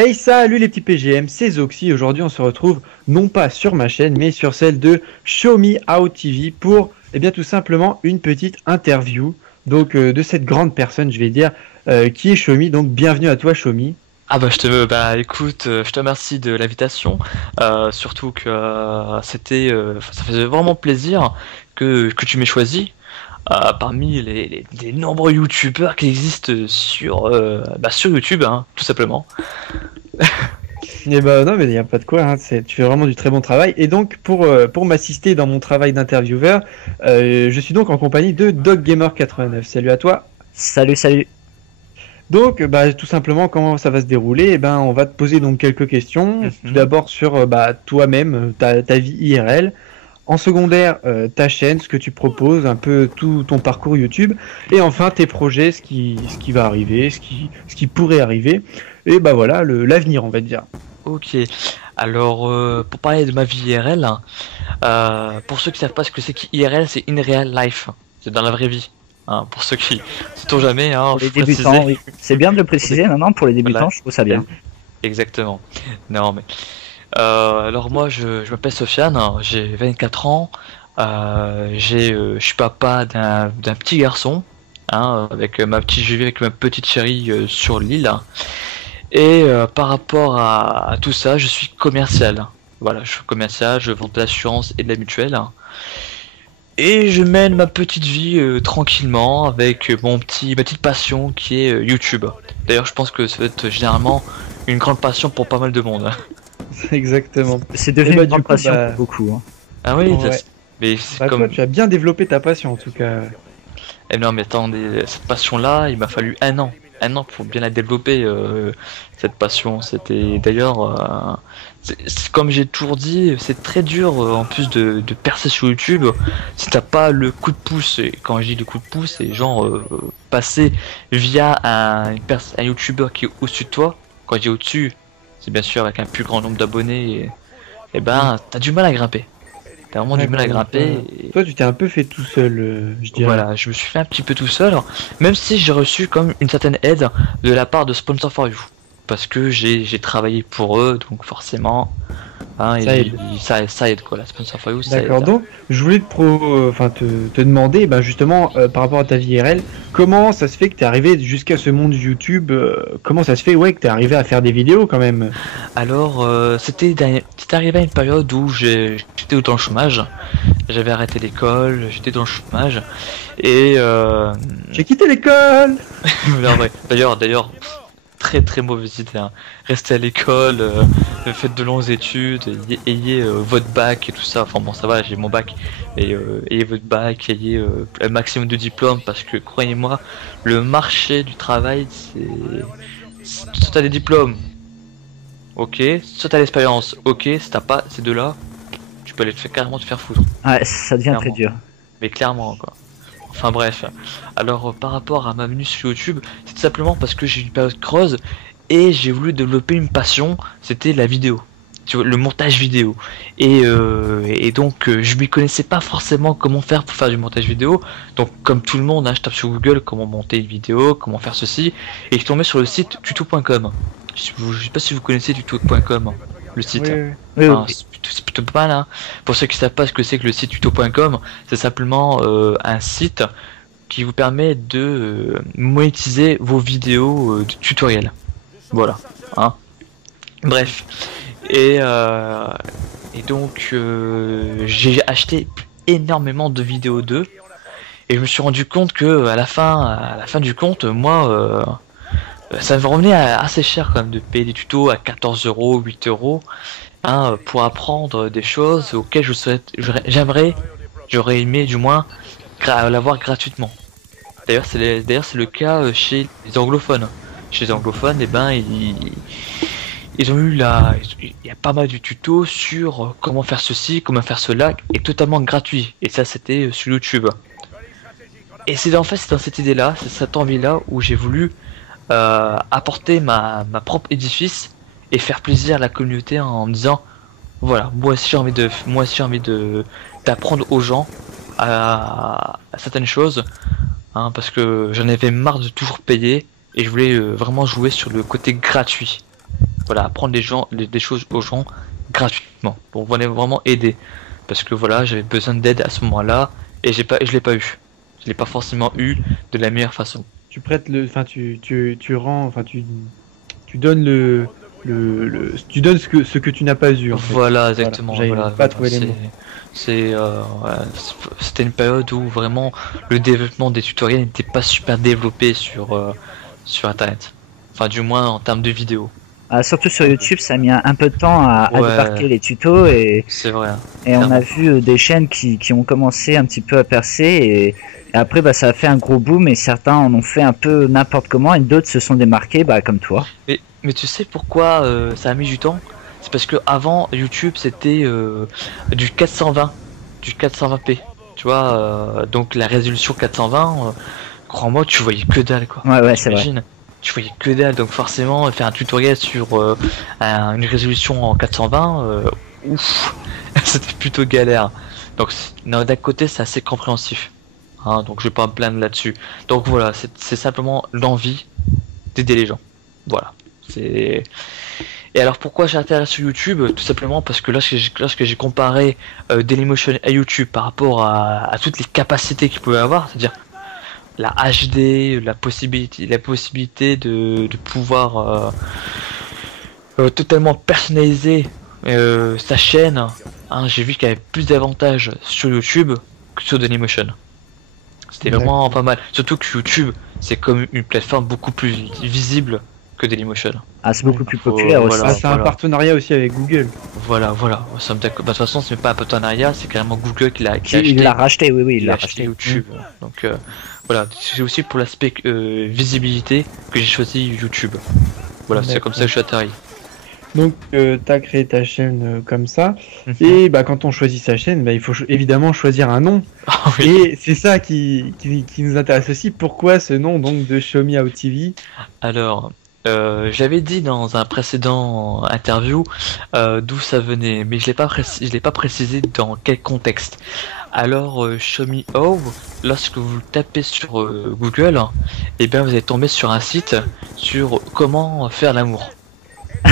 Hey, salut les petits PGM, c'est Zoxy. Aujourd'hui, on se retrouve non pas sur ma chaîne, mais sur celle de Show Me How TV pour, tout simplement une petite interview. Donc, de cette grande personne, je vais dire, qui est Show Me. Donc, bienvenue à toi, Show Me. Ah bah écoute, je te remercie de l'invitation, surtout que ça faisait vraiment plaisir que tu m'aies choisi parmi les nombreux youtubeurs qui existent sur YouTube, hein, tout simplement. Et bah, non, mais il n'y a pas de quoi, hein, tu fais vraiment du très bon travail. Et donc, pour m'assister dans mon travail d'intervieweur, je suis donc en compagnie de DogGamer89. Salut à toi. Salut, salut. Donc, tout simplement, comment ça va se dérouler? On va te poser donc quelques questions. Tout d'abord sur toi-même, ta vie IRL. En secondaire, ta chaîne, ce que tu proposes, un peu tout ton parcours YouTube. Et enfin, tes projets, ce qui va arriver, ce qui pourrait arriver. Et voilà, l'avenir, on va dire. Ok, alors pour parler de ma vie IRL, pour ceux qui savent pas ce que c'est qu'IRL, c'est in real life, c'est dans la vraie vie. Hein, pour ceux qui sait-on jamais, hein, Pour les débutants, oui. C'est bien de le préciser maintenant, pour les débutants, Voilà. je trouve ça bien. Exactement. Non mais alors moi je m'appelle Sofiane, hein, j'ai 24 ans, je suis papa d'un petit garçon, hein, je vis avec ma petite chérie sur l'île. Et par rapport à tout ça, je suis commercial. Voilà, je suis commercial, je vends de l'assurance et de la mutuelle. Et je mène ma petite vie tranquillement avec ma petite passion qui est YouTube. D'ailleurs, je pense que ça va être généralement une grande passion pour pas mal de monde. Exactement. C'est devenu Et une du grande coup, passion pour beaucoup. Hein. Ah oui, ouais. mais c'est Toi, comme... tu as bien développé ta passion en tout cas. Eh non, mais attendez, cette passion-là, il m'a fallu un an pour bien la développer, cette passion. C'était d'ailleurs, comme j'ai toujours dit, c'est très dur en plus de percer sur YouTube si t'as pas le coup de pouce. Et quand je dis le coup de pouce, c'est genre passer via un YouTuber qui est au-dessus de toi. Quand je dis au-dessus, c'est bien sûr avec un plus grand nombre d'abonnés. Et ben, t'as du mal à grimper. T'as vraiment du mal à grimper. Toi, tu t'es un peu fait tout seul, je dirais. Voilà, je me suis fait un petit peu tout seul, même si j'ai reçu comme une certaine aide de la part de Sponsor for You, parce que j'ai travaillé pour eux, donc forcément, hein, ça aide quoi, la Sponsor for You, ça aide. D'accord, donc je voulais te demander, justement, par rapport à ta vie IRL, comment ça se fait que tu es arrivé jusqu'à ce monde YouTube, comment ça se fait que tu es arrivé à faire des vidéos quand même? Alors, c'était arrivé à une période où j'étais dans le chômage, j'avais arrêté l'école, j'étais dans le chômage, et J'ai quitté l'école. d'ailleurs, très très mauvaise idée, hein. Restez à l'école, faites de longues études, ayez votre bac et tout ça. Enfin bon, ça va, j'ai mon bac, et ayez votre bac, ayez un maximum de diplômes, parce que croyez-moi, le marché du travail, soit t'as des diplômes, ok, soit t'as l'expérience, ok, si t'as pas ces deux-là, tu peux aller carrément te faire foutre. Ouais, ça devient Clairement. très dur. Mais clairement quoi. Enfin bref. Alors par rapport à ma venue sur YouTube, c'est tout simplement parce que j'ai eu une période creuse et j'ai voulu développer une passion, c'était la vidéo. Tu vois, le montage vidéo. Et donc je m'y connaissais pas forcément comment faire pour faire du montage vidéo. Donc comme tout le monde, hein, je tape sur Google comment monter une vidéo, comment faire ceci, et je suis tombé sur le site tuto.com. Je sais pas si vous connaissez tuto.com, le site. Oui, oui. Oui, Enfin, oui. c'est plutôt pas mal, hein. Pour ceux qui savent pas ce que c'est que le site tuto.com, c'est simplement un site qui vous permet de monétiser vos vidéos de tutoriels. Voilà, hein. Bref. Et, euh, et donc j'ai acheté énormément de vidéos d'eux et je me suis rendu compte que à la fin du compte, moi ça me revenait assez cher quand même de payer des tutos à 14 euros, 8 euros, hein, pour apprendre des choses auxquelles j'aurais aimé du moins l'avoir gratuitement. D'ailleurs c'est le cas chez les anglophones. Chez les anglophones, ils ont eu il y a pas mal de tutos sur comment faire ceci, comment faire cela, et totalement gratuit. Et ça c'était sur YouTube. Et c'est en fait c'est dans cette idée-là, c'est cette envie-là où j'ai voulu apporter ma propre édifice et faire plaisir à la communauté en me disant voilà, moi aussi j'ai envie de d'apprendre aux gens à certaines choses, hein, parce que j'en avais marre de toujours payer et je voulais vraiment jouer sur le côté gratuit. voilà, apprendre des choses aux gens gratuitement. Pour vraiment aider. Parce que voilà, j'avais besoin d'aide à ce moment-là et je l'ai pas eu. Je l'ai pas forcément eu de la meilleure façon. Tu prêtes enfin tu rends, enfin tu donnes tu donnes ce que tu n'as pas eu. En fait. Voilà, exactement. J'avais Voilà, pas trouvé les mots. voilà, c'était une période où vraiment le développement des tutoriels n'était pas super développé sur Internet. Enfin, du moins en termes de vidéos. Ah, surtout sur YouTube, ça a mis un peu de temps à Ouais. débarquer les tutos C'est vrai. et on a Clairement. vu des chaînes qui ont commencé un petit peu à percer et après bah, ça a fait un gros boom et certains en ont fait un peu n'importe comment et d'autres se sont démarqués bah, comme toi. Mais tu sais pourquoi ça a mis du temps? C'est parce que avant YouTube c'était du 420, du 420p. Tu vois, donc la résolution 420, crois-moi, tu voyais que dalle quoi. Ouais, c'est vrai. T'imagines? Tu voyais que dalle, donc forcément faire un tutoriel sur une résolution en 420, ouf, c'était plutôt galère. Donc d'un côté c'est assez compréhensif, hein, donc je vais pas me plaindre là-dessus. Donc voilà, c'est simplement l'envie d'aider les gens. Voilà. C'est Et alors pourquoi j'ai intéressé sur YouTube? Tout simplement parce que lorsque j'ai comparé Dailymotion à YouTube par rapport à toutes les capacités qu'il pouvait avoir, c'est-à-dire la HD, la possibilité de pouvoir totalement personnaliser sa chaîne, hein, j'ai vu qu'il y avait plus d'avantages sur YouTube que sur Dailymotion. C'était vraiment pas mal. Surtout que YouTube, c'est comme une plateforme beaucoup plus visible que Dailymotion. Ah, c'est beaucoup plus populaire aussi. Voilà. C'est un partenariat aussi avec Google. Voilà. Nous sommes d'accord. Bah, de toute façon, ce n'est pas un partenariat, c'est carrément Google qui l'a Il l'a racheté, oui, il il l'a a acheté racheté. YouTube. Donc voilà, c'est aussi pour l'aspect visibilité que j'ai choisi YouTube. Voilà, c'est comme ça que je suis atterri. Donc, t'as créé ta chaîne comme ça. Mhm. Et bah, quand on choisit sa chaîne, bah, il faut évidemment choisir un nom. Ah oui. Et c'est ça qui nous intéresse aussi. Pourquoi ce nom donc de Show Me How TV? Alors, j'avais dit dans un précédent interview d'où ça venait, mais je l'ai pas précisé dans quel contexte. Alors, Show Me How, lorsque vous le tapez sur Google, et bien vous allez tomber sur un site sur comment faire l'amour.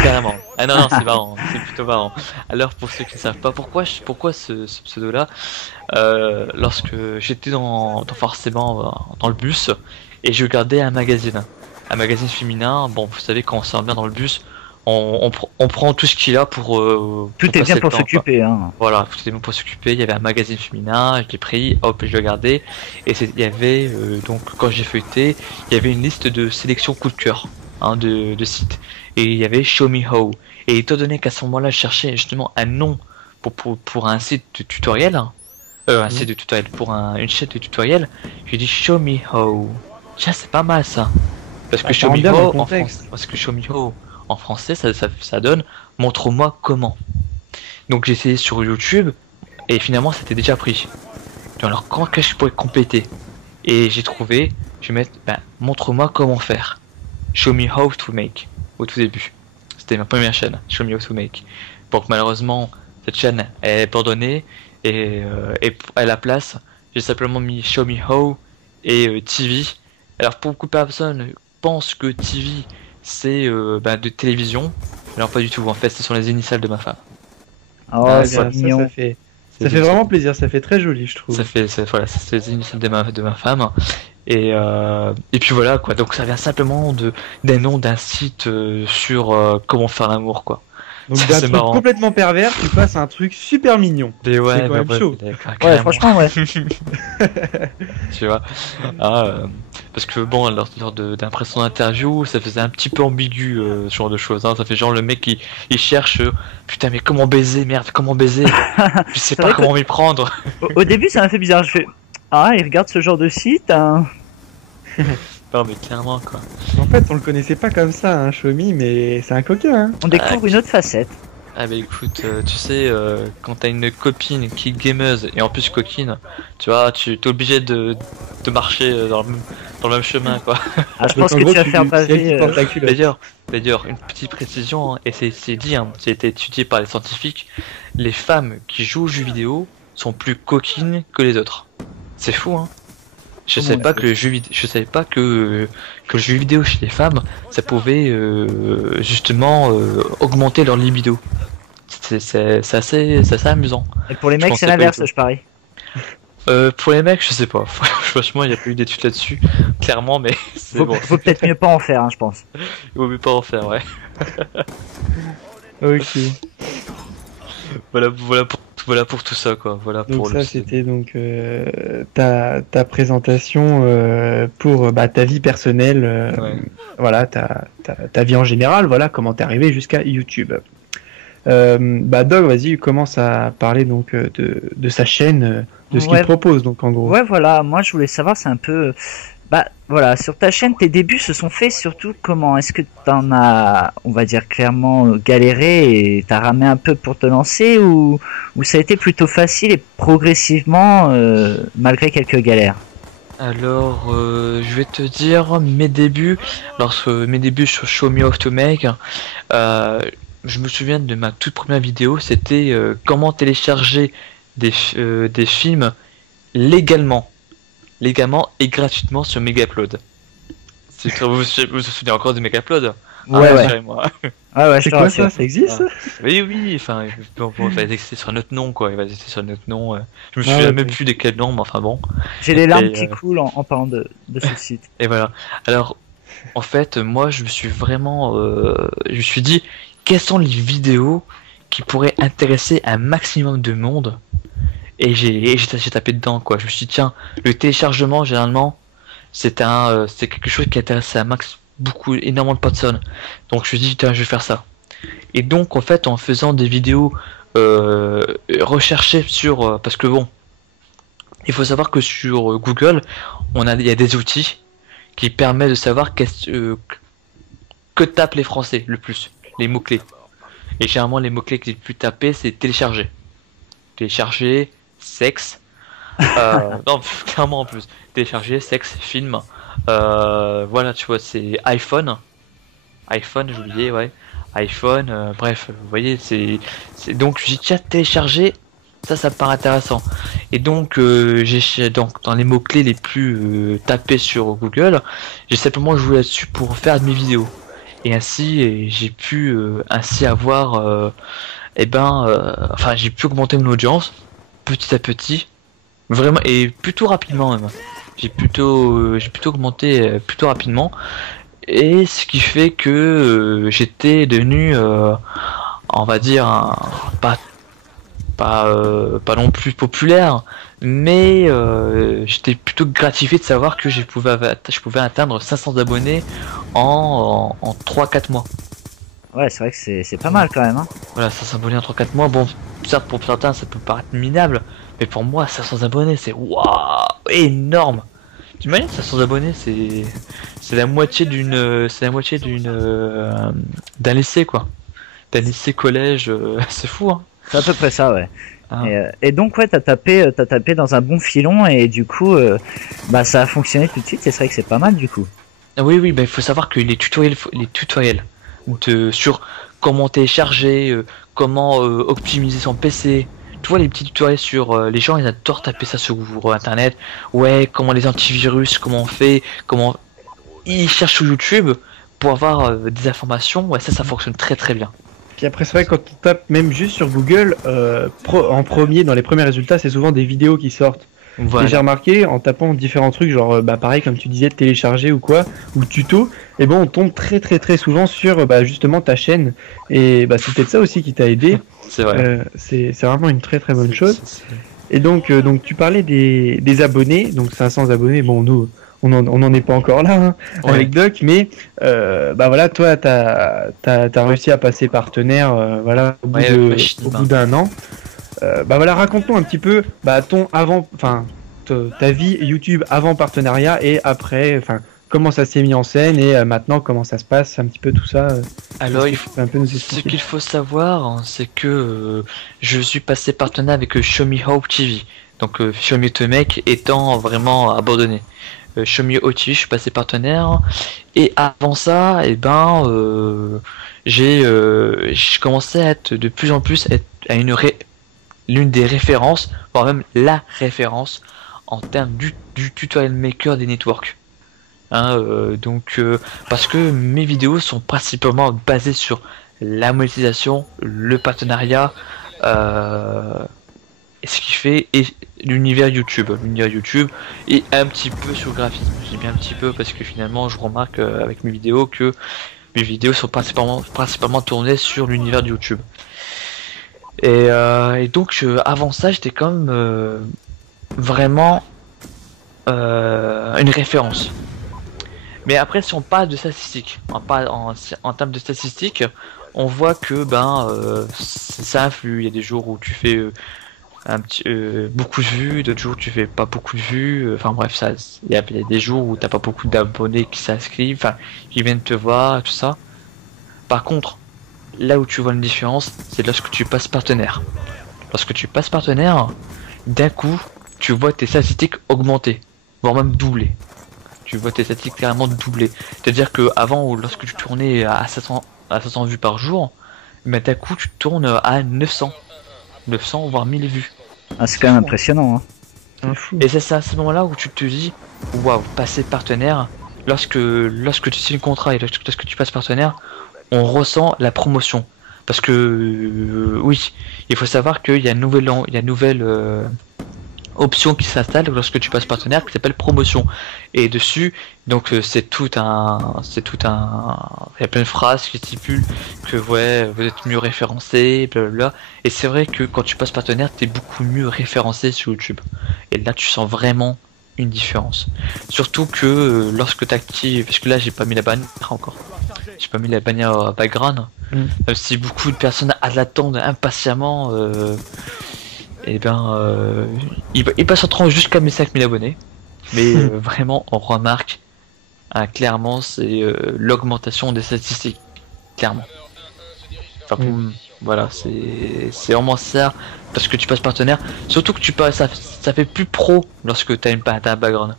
Carrément. Ah non, c'est marrant, c'est plutôt marrant. Alors pour ceux qui ne savent pas pourquoi ce pseudo-là, lorsque j'étais forcément dans le bus et je regardais un magazine féminin. Bon, vous savez quand on s'en bien dans le bus, on prend tout ce qu'il a pour Tout est passer bien le pour temps, s'occuper, hein. voilà, tout est bon pour s'occuper. Il y avait un magazine féminin, je l'ai pris, hop, je l'ai regardé. Et il y avait, donc, quand j'ai feuilleté, il y avait une liste de sélection coup de cœur, hein, de sites. Et il y avait Show Me How. Et étant donné qu'à ce moment-là, je cherchais justement un nom pour un site de tutoriel, site de tutoriel, pour une chaîne de tutoriel, j'ai dit Show Me How. Tiens, c'est pas mal ça. Parce que Show Me How en français, ça donne montre-moi comment. Donc j'ai essayé sur YouTube et finalement c'était déjà pris. Alors qu'est-ce que je pourrais compléter? Et j'ai trouvé, je vais mettre montre-moi comment faire. Show me how to make au tout début. C'était ma première chaîne, Show me how to make. Donc malheureusement cette chaîne est abandonnée et à la place j'ai simplement mis Show me how et TV. Alors pour beaucoup de personnes pensent que TV c'est de télévision. Alors pas du tout, en fait ce sont les initiales de ma femme. Oh, Ah, c'est Ça mignon. fait vraiment plaisir. Ça fait très joli, je trouve. Voilà, c'est les initiales de ma femme. Et puis voilà quoi, donc ça vient simplement des noms d'un site sur comment faire l'amour quoi. Donc Ça, d'un c'est truc marrant. complètement pervers, tu passes à un truc super mignon. Mais ouais, C'est quand même chaud. Ouais, franchement, ouais. Tu vois. Parce que bon, lors d'un précédent interview, ça faisait un petit peu ambigu ce genre de choses. Hein. Ça fait genre le mec il cherche, putain mais comment baiser, merde, comment baiser. Je sais C'est pas vrai comment m'y prendre. Au début, ça m'a fait bizarre. Je fais, ah, il regarde ce genre de site, hein. Non mais clairement quoi. En fait, on le connaissait pas comme ça, hein, Shomi, mais c'est un coquin. Hein. On découvre une autre facette. Ah bah écoute, tu sais, quand t'as une copine qui est gameuse et en plus coquine, tu vois, tu es obligé de marcher dans le même chemin quoi. Ah, je Donc, pense en que gros, tu vas faire c'est elle qui baser. porte la culotte. D'ailleurs, une petite précision, hein, et c'est dit, hein, c'est été étudié par les scientifiques, les femmes qui jouent aux jeux vidéo sont plus coquines que les autres. C'est fou, hein. Je savais pas que je savais pas que le jeu vidéo chez les femmes, ça pouvait justement augmenter leur libido. C'est assez amusant. Et pour les mecs, c'est l'inverse, je parie. Pour les mecs, je sais pas. Franchement, il n'y a pas eu d'études là-dessus, clairement, mais c'est bon. Faut peut-être mieux pas en faire, hein, je pense. Il vaut mieux pas en faire, ouais. Ok. Voilà pour tout ça, quoi. Voilà Donc pour ça, c'était donc ta présentation pour ta vie personnelle, Ouais. voilà, ta vie en général, voilà, comment t'es arrivé jusqu'à YouTube. Dog, vas-y, commence à parler donc de sa chaîne, de ce qu'il propose, donc en gros. Ouais, voilà, moi je voulais savoir, c'est un peu... voilà, sur ta chaîne, tes débuts se sont faits surtout comment? Est-ce que t'en as, on va dire clairement, galéré et t'as ramé un peu pour te lancer, ou ça a été plutôt facile et progressivement, malgré quelques galères? Alors, je vais te dire mes débuts. Mes débuts sur Show Me How to Make, je me souviens de ma toute première vidéo, c'était comment télécharger des films légalement et gratuitement sur Megaupload. Vous vous souvenez encore de Megaupload? Ouais. Ouais, C'est quoi ça? Ça existe? Oui, enfin, il va exister sur notre nom, quoi. Il va exister sur notre nom. Je me souviens même plus de quel nom, mais enfin bon. J'ai les larmes qui coulent en parlant de ce site. Et voilà. Alors, en fait, moi, je me suis vraiment, je me suis dit, quelles sont les vidéos qui pourraient intéresser un maximum de monde? Et j'ai tapé dedans, quoi. Je me suis dit, tiens, le téléchargement, généralement, c'est quelque chose qui intéresse à énormément de personnes. Donc je me suis dit, tiens, je vais faire ça. Et donc, en fait, en faisant des vidéos recherchées sur... parce que bon, il faut savoir que sur Google, il y a des outils qui permettent de savoir que tapent les Français le plus, les mots-clés. Et généralement, les mots-clés que les plus tapés, c'est télécharger. Télécharger, sexe. Non, clairement en plus. Télécharger, sexe, film. Voilà, tu vois, c'est iPhone. iPhone, j'ai oublié, ouais. iPhone, bref, vous voyez, c'est donc j'ai déjà téléchargé. Ça me paraît intéressant. Et donc, dans les mots-clés les plus tapés sur Google, j'ai simplement joué là-dessus pour faire mes vidéos. Et ainsi, j'ai pu ainsi avoir, enfin, j'ai pu augmenter mon audience petit à petit, vraiment, et plutôt rapidement même. J'ai plutôt augmenté plutôt rapidement, et ce qui fait que j'étais devenu, on va dire, pas non plus populaire, mais j'étais plutôt gratifié de savoir que je pouvais atteindre 500 abonnés en 3-4 mois. Ouais, c'est vrai que c'est pas mal quand même, hein. Voilà, 500 abonnés en 3-4 mois, bon, certes pour certains ça peut paraître minable, mais pour moi 500 abonnés c'est waouh, énorme. Tu imagines 500 abonnés, c'est la moitié d'un lycée, quoi. D'un lycée collège, c'est fou, hein. C'est à peu près ça, ouais. Ah. Et donc ouais, t'as tapé dans un bon filon, et du coup ça a fonctionné tout de suite, et c'est vrai que c'est pas mal du coup. Oui, il faut savoir que les tutoriels sur comment télécharger, comment optimiser son PC, tu vois, les petits tutoriels sur les gens, ils adorent taper ça sur internet. Ouais, comment les antivirus, comment on fait, comment ils cherchent sur YouTube pour avoir des informations. Ouais, ça fonctionne très très bien. Puis après, c'est vrai, quand on tape même juste sur Google, en premier, dans les premiers résultats, c'est souvent des vidéos qui sortent. Voilà. Et j'ai remarqué, en tapant différents trucs, genre, pareil, comme tu disais, télécharger ou quoi, ou tuto, et bon, on tombe très très très souvent sur, justement, ta chaîne. Et c'est peut-être ça aussi qui t'a aidé. C'est vrai. C'est vraiment une très très bonne chose. Et donc tu parlais des abonnés, donc 500 abonnés, bon, nous, on n'en est pas encore là, hein, Ouais. avec Doc, mais voilà, toi t'as réussi à passer partenaire, voilà, au bout d'un an. Voilà, raconte-nous un petit peu ta vie YouTube avant partenariat et après, comment ça s'est mis en scène, et maintenant comment ça se passe, un petit peu tout ça. Alors, un peu nous ce expliquer. qu'il faut savoir, c'est que je suis passé partenaire avec Show Me How TV. Donc Show Me To Make étant vraiment abandonné. Show Me How TV, je suis passé partenaire. Et avant ça, j'ai commencé à être de plus en plus à l'une des références, voire même la référence en termes du tutorial maker des networks. Hein, parce que mes vidéos sont principalement basées sur la monétisation, le partenariat, et ce qui fait et l'univers YouTube. L'univers YouTube et un petit peu sur le graphisme. Je dis bien un petit peu parce que finalement je remarque avec mes vidéos que mes vidéos sont principalement tournées sur l'univers de YouTube. Et donc avant ça j'étais quand même vraiment une référence. Mais après si on parle de statistiques, en termes de statistiques, on voit que ça influe. Il y a des jours où tu fais beaucoup de vues, d'autres jours où tu fais pas beaucoup de vues. Enfin bref, il y a des jours où t'as pas beaucoup d'abonnés qui s'inscrivent, enfin qui viennent te voir, tout ça. Par contre, là où tu vois une différence, c'est lorsque tu passes partenaire. Lorsque tu passes partenaire, d'un coup, tu vois tes statistiques augmenter, voire même doubler. Tu vois tes statistiques carrément doubler. C'est-à-dire que avant, lorsque tu tournais à 700 vues par jour, mais d'un coup, tu tournes à 900 voire 1000 vues. Ah, c'est quand même impressionnant. Hein. Et c'est à ce moment-là où tu te dis, waouh, passer partenaire. Lorsque tu signes le contrat et lorsque tu passes partenaire, on ressent la promotion. Parce que oui, il faut savoir qu'il y a une nouvelle option qui s'installe lorsque tu passes partenaire qui s'appelle promotion. Et dessus, donc il y a plein de phrases qui stipulent que ouais, vous êtes mieux référencé, blablabla. Et c'est vrai que quand tu passes partenaire, t'es beaucoup mieux référencé sur YouTube. Et là, tu sens vraiment une différence. Surtout que lorsque tu actives, parce que là, j'ai pas mis la bannière encore. J'ai pas mis la bannière background. Même si beaucoup de personnes l'attendent impatiemment. Et il passeront jusqu'à mes 5000 abonnés. Mais vraiment, on remarque clairement c'est l'augmentation des statistiques. Clairement. Enfin, voilà, c'est vraiment ça. Parce que tu passes partenaire. Surtout que ça fait plus pro lorsque tu as un background.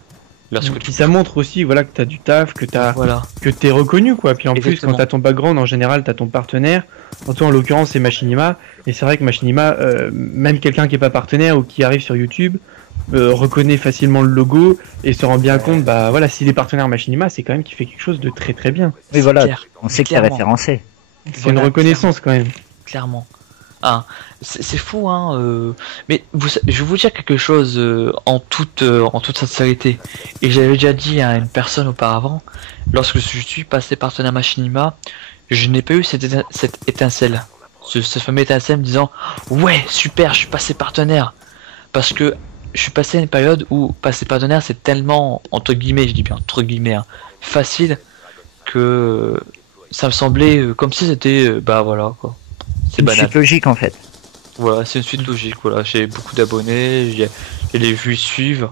Puis ça montre aussi voilà, que tu as du taf, que t'es reconnu quoi. Puis en plus quand tu as ton background en général tu as ton partenaire. En toi en l'occurrence c'est Machinima. Et c'est vrai que Machinima, même quelqu'un qui est pas partenaire ou qui arrive sur YouTube, reconnaît facilement le logo et se rend bien compte voilà, s'il est partenaire Machinima c'est quand même qu'il fait quelque chose de très très bien. Oui voilà, on sait qu'il est référencé. C'est une reconnaissance quand même. Clairement. Ah, c'est fou hein, mais je vais vous dire quelque chose en toute sincérité, et j'avais déjà dit à une personne auparavant, lorsque je suis passé partenaire Machinima, je n'ai pas eu cette étincelle, ce fameux étincelle me disant ouais super je suis passé partenaire, parce que je suis passé à une période où passer partenaire c'est tellement entre guillemets, je dis bien entre guillemets facile, que ça me semblait comme si c'était voilà quoi. C'est une suite logique en fait. Voilà, c'est une suite logique. Voilà, j'ai beaucoup d'abonnés, et les vues suivent.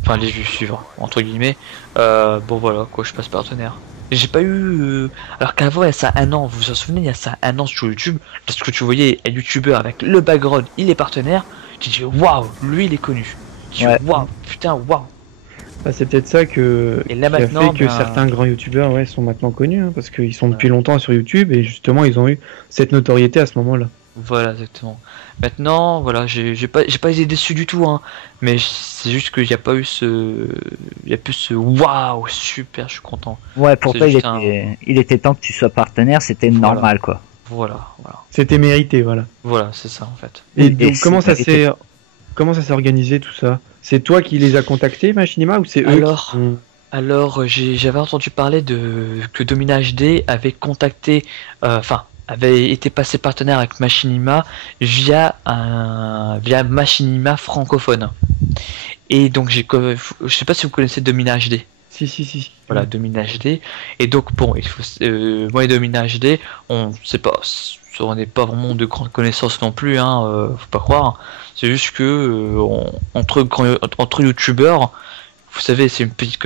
Enfin, les vues suivent, entre guillemets. Bon, voilà, quoi, je passe partenaire. J'ai pas eu. Alors qu'avant, il y a ça un an, vous vous en souvenez, il y a ça un an sur YouTube, lorsque tu voyais un YouTuber avec le background, il est partenaire, tu dis waouh, lui il est connu. Tu dis waouh, putain, waouh. C'est peut-être ça qui a fait que certains grands youtubeurs sont maintenant connus, hein, parce qu'ils sont depuis longtemps sur YouTube et justement ils ont eu cette notoriété à ce moment-là. Voilà, exactement. Maintenant, voilà, j'ai pas été déçu du tout, hein, mais c'est juste qu'il n'y a pas eu ce waouh, super, je suis content. Ouais, pour toi, il était temps que tu sois partenaire, c'était normal quoi. Voilà. C'était mérité, voilà. Voilà, c'est ça en fait. Et donc comment ça s'est organisé tout ça? C'est toi qui les as contactés, Machinima, ou c'est eux Alors, j'avais entendu parler que Domina HD avait contacté, avait été passé partenaire avec Machinima via Machinima francophone. Et donc je sais pas si vous connaissez Domina HD. Si. Voilà, Domina HD. Et donc bon, moi et Domina HD, on n'est pas vraiment de grandes connaissances non plus, hein, faut pas croire. C'est juste que entre youtubeurs, vous savez, c'est une petite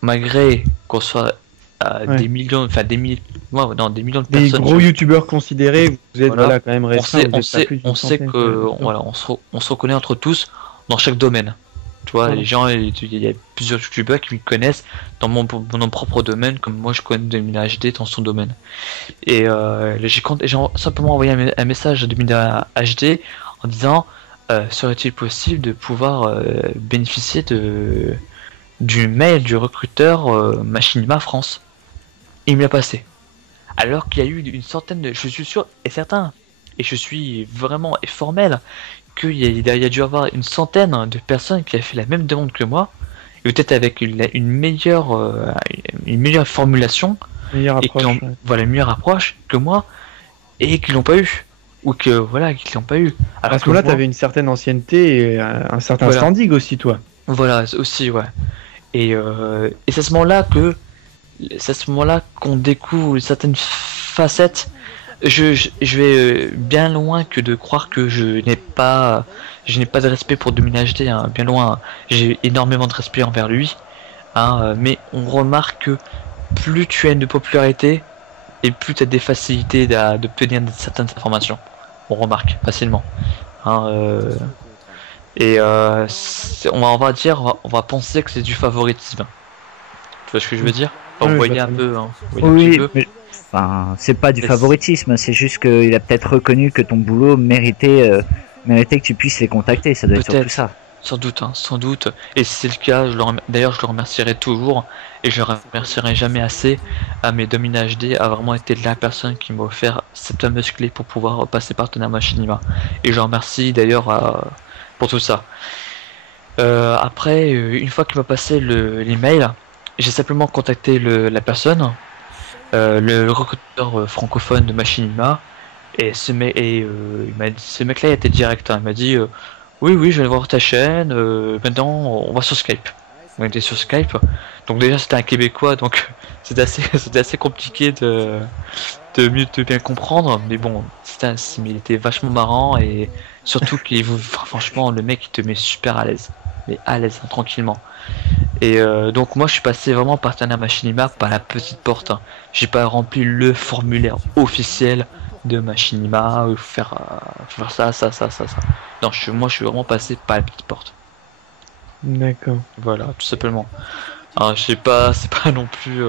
malgré qu'on soit à des millions, des millions de personnes. Des gros youtubeurs considérés, vous êtes quand même restés. On sait que on se reconnaît entre tous dans chaque domaine. Tu vois, les gens, il y a plusieurs youtubeurs qui me connaissent dans mon propre domaine, comme moi je connais Domina HD dans son domaine. Et j'ai simplement envoyé un message à Domina HD en disant serait-il possible de pouvoir bénéficier du mail du recruteur Machinima France? Il me l'a passé. Alors qu'il y a eu une centaine de... Je suis sûr et certain, et je suis vraiment formel, qu'il y a dû avoir une centaine de personnes qui a fait la même demande que moi, et peut-être avec une meilleure formulation, Meilleure et approche. Ouais. voilà, une meilleure approche que moi, et qui l'ont pas eu. Ou que voilà, qui l'ont pas eu. Alors À ce moment-là, moi, t'avais une certaine ancienneté et un certain Voilà. standing aussi, toi. voilà, aussi, ouais. Et c'est à ce moment-là qu'on découvre certaines facettes. Je vais bien loin que de croire que je n'ai pas de respect pour Dominique HD, hein, bien loin. J'ai énormément de respect envers lui, hein, mais on remarque que plus tu as une popularité et plus tu as des facilités d'obtenir certaines informations. On remarque facilement, hein, on va dire, on va penser que c'est du favoritisme. Tu vois ce que je veux dire? Enfin, Oui, vous je voyez vois un très peu, hein, vous voyez un petit Oui, peu. mais enfin, c'est pas du Mais favoritisme, c'est juste qu'il a peut-être reconnu que ton boulot méritait que tu puisses les contacter, ça doit être surtout Peut-être, ça. sans doute, hein, sans doute. Et si c'est le cas, d'ailleurs, je le remercierai toujours, et je le remercierai jamais assez à mes Domina HD, a vraiment été la personne qui m'a offert cette fameuse clé pour pouvoir passer partenaire Machinima. Et je le remercie d'ailleurs pour tout ça. Après, une fois qu'il m'a passé l'email, j'ai simplement contacté la personne, le recruteur francophone de Machinima, et ce mec-là il était direct, hein. Il m'a dit oui, oui, je viens de voir ta chaîne, maintenant on va sur Skype. On était sur Skype, donc déjà c'était un Québécois, donc c'était assez compliqué de bien comprendre, mais bon, mais il était vachement marrant, et surtout franchement, le mec il te met super à l'aise, mais à l'aise, hein, tranquillement. Et donc moi je suis passé vraiment partenaire Machinima par la petite porte, hein. J'ai pas rempli le formulaire officiel de Machinima, faut faire ça. Non, moi je suis vraiment passé par la petite porte. D'accord. Voilà, tout simplement. Alors, je sais pas, c'est pas non plus.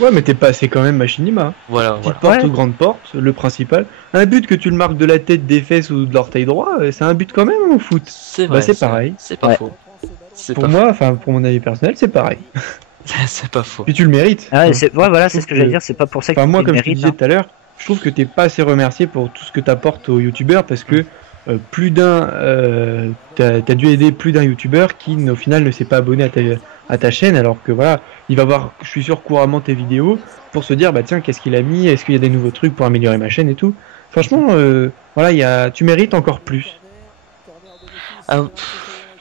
Ouais, mais t'es passé quand même Machinima. Voilà, Petite voilà. porte ou grande porte, le principal. Un but que tu le marques de la tête, des fesses ou de l'orteil droit, c'est un but quand même au foot. C'est Bah vrai. c'est pareil. C'est pas Ouais. faux. C'est Pour pas moi, enfin pour mon avis personnel, c'est pareil. faux. C'est pas faux. Puis tu le mérites. Ah, ouais, Hein. voilà, Je c'est trouve ce que j'allais que- dire, c'est pas pour ça que Enfin moi, tu comme le je te mérites, disais hein. tout à l'heure, je trouve que t'es pas assez remercié pour tout ce que t'apportes aux youtubeurs parce que plus d'un, t'as dû aider plus d'un youtubeur qui au final ne s'est pas abonné à ta chaîne alors que voilà, il va voir, je suis sûr, couramment tes vidéos pour se dire bah tiens qu'est-ce qu'il a mis, est-ce qu'il y a des nouveaux trucs pour améliorer ma chaîne et tout. Franchement, voilà, tu mérites encore plus. Ah,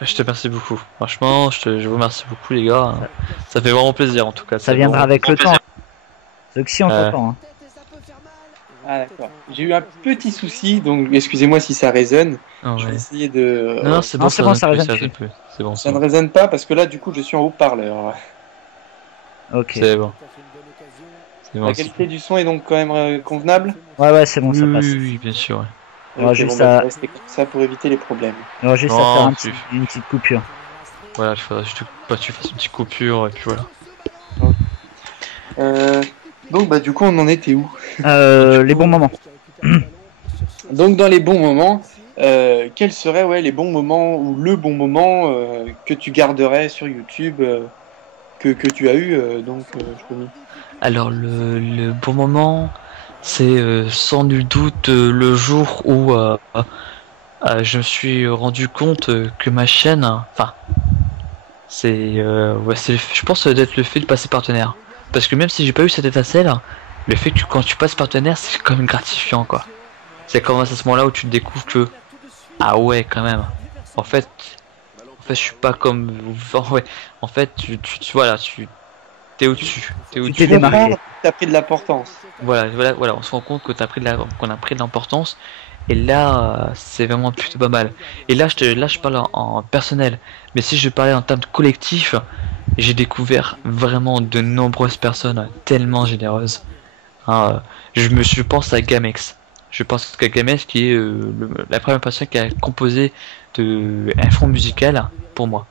je te remercie beaucoup. Franchement, je vous remercie beaucoup les gars. Ça fait vraiment plaisir en tout cas. Ça viendra avec le temps. Donc si on Ouais. t'entend, hein. Ah d'accord. J'ai eu un petit souci, donc excusez-moi si ça résonne. Ah, Je vais ouais. essayer de... Non, c'est Non, bon, c'est bon, ça résonne résonne plus. C'est bon, Ça c'est ne bon. résonne pas parce que là du coup je suis en haut-parleur. Ok. C'est bon. C'est bon. La qualité du son est donc quand même convenable. Ouais, c'est bon, ça passe. Oui, bien sûr. Ouais. On va Ok, juste bon, bah, à- je vais rester comme ça pour éviter les problèmes. On va juste à Non, faire plus. une petite coupure. Voilà, il faudrait juste que tu fasses une petite coupure et puis voilà. Donc bah du coup on en était où? Les bons moments. Donc dans les bons moments, quels seraient les bons moments ou le bon moment que tu garderais sur YouTube que tu as eu Shlomi? Alors le bon moment, c'est sans nul doute le jour où je me suis rendu compte que ma chaîne, enfin, je pense que ça doit être le fait de passer partenaire. Parce que même si j'ai pas eu cette étincelle, le fait que quand tu passes partenaire, c'est quand même gratifiant quoi. C'est comme à ce moment-là où tu te découvres que ah ouais quand même. En fait, je suis pas comme ouais. En fait, voilà, t'es au-dessus. T'es Tu au-dessus. t'es démarqué. T'as pris de l'importance. Voilà, on se rend compte que qu'on a pris de l'importance, et là, c'est vraiment plutôt pas mal. Et là, je parle en personnel, mais si je parlais en termes de collectif, j'ai découvert vraiment de nombreuses personnes tellement généreuses. Hein, je pense à Gamex. Je pense qu'à Gamex qui est la première personne qui a composé un fond musical pour moi.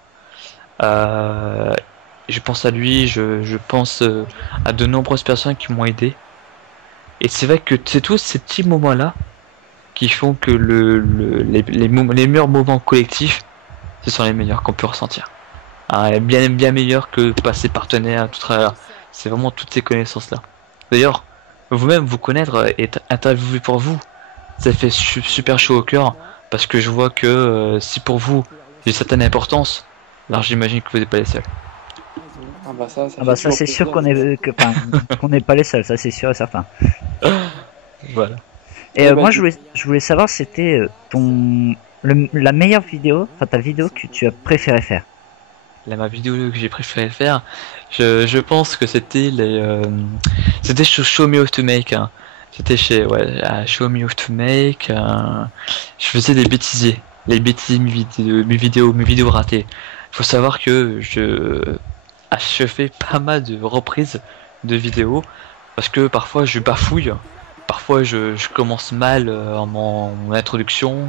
Je pense à lui, je pense à de nombreuses personnes qui m'ont aidé. Et c'est vrai que c'est tous ces petits moments-là qui font que les meilleurs moments collectifs, ce sont les meilleurs qu'on peut ressentir. Bien meilleur que passer partenaire, tout travers. C'est vraiment toutes ces connaissances-là. D'ailleurs, vous-même, vous connaître et être interviewé pour vous, ça fait super chaud au cœur, parce que je vois que si pour vous, j'ai une certaine importance, alors j'imagine que vous n'êtes pas les seuls. Ça c'est sûr qu'on n'est pas les seuls, ça c'est sûr et certain. Voilà. Et moi je voulais savoir, c'était la meilleure vidéo, enfin ta vidéo que tu as préféré faire. Ma vidéo que j'ai préféré faire, je pense que c'était c'était Show Me How to Make. Hein. C'était Show Me How to Make. Je faisais des bêtisiers, mes vidéos ratées. Il faut savoir que je fais pas mal de reprises de vidéos parce que parfois je bafouille, parfois je commence mal mon introduction.